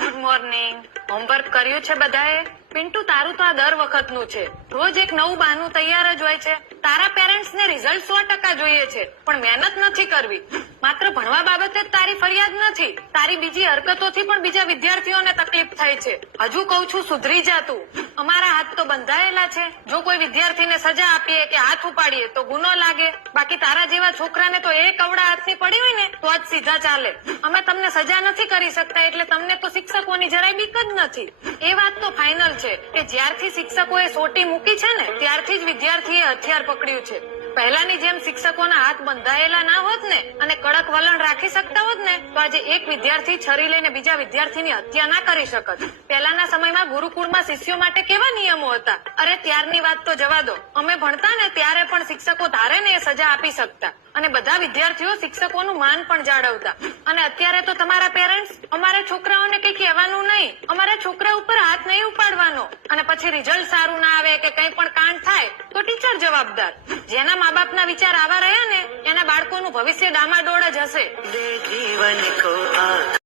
Good morning. Homework કર્યું છે બધાએ? પિન્ટુ, તારું તો આ દર વખતનું છે. રોજ એક નવું બહાનું તૈયાર જ હોય છે. તારા પેરેન્ટ્સ ને રિઝલ્ટ 100% જોઈએ છે, પણ મહેનત નથી કરવી. માત્ર ભણવા બાબતે જ તારી ફરિયાદ નથી, તારી બીજી હરકતોથી પણ બીજા વિદ્યાર્થીઓને તકલીફ થાય છે. હજુ કઉ છું, સુધરી જા તું. અમારા હાથ તો બંધાયેલા છે. જો કોઈ વિદ્યાર્થીને સજા આપીએ કે હાથ ઉપાડીએ તો ગુનો લાગે. બાકી તારા જેવા છોકરાને તો એક અવળા હાથની પડી હોય ને તો જ સીધા ચાલે. અમે તમને સજા નથી કરી શકતા, એટલે તમને તો શિક્ષકોની જરાય બીક જ નથી. એ વાત તો ફાઇનલ છે કે જ્યારથી શિક્ષકોએ સોટી મૂકી છે ને ત્યારથી જ વિદ્યાર્થીએ હથિયાર પકડ્યું છે. પહેલાની જેમ શિક્ષકોના હાથ બંધાયેલા ના હોત ને અને કડક વલણ રાખી શકતા હોત ને તો આજે એક વિદ્યાર્થી છરી લઈને બીજા વિદ્યાર્થીની હત્યા ના કરી શકત. પહેલાના સમયમાં ગુરુકુળમાં શિષ્યો માટે કેવા નિયમો હતા? અરે ત્યારની વાત તો જવા દો. અમે ભણતા ને ત્યારે પણ શિક્ષકો ધારે ને એ સજા આપી શકતા અને બધા વિદ્યાર્થીઓ શિક્ષકોનું માન પણ જાળવતા. અને અત્યારે તો તમારા પેરેન્ટ્સ અમારા છોકરાઓને કઈ કહેવાનું નહીં, અમારા છોકરા ઉપર હાથ નહીં ઉપાડવાનો, અને પછી રિઝલ્ટ સારું ના આવે કે કઈ પણ કાંડ થાય તો ટીચર જવાબદાર. જેના મા બાપના વિચાર આવા રહ્યા ને એના બાળકોનું ભવિષ્ય ડામાડોળ જ હશે. जीवन को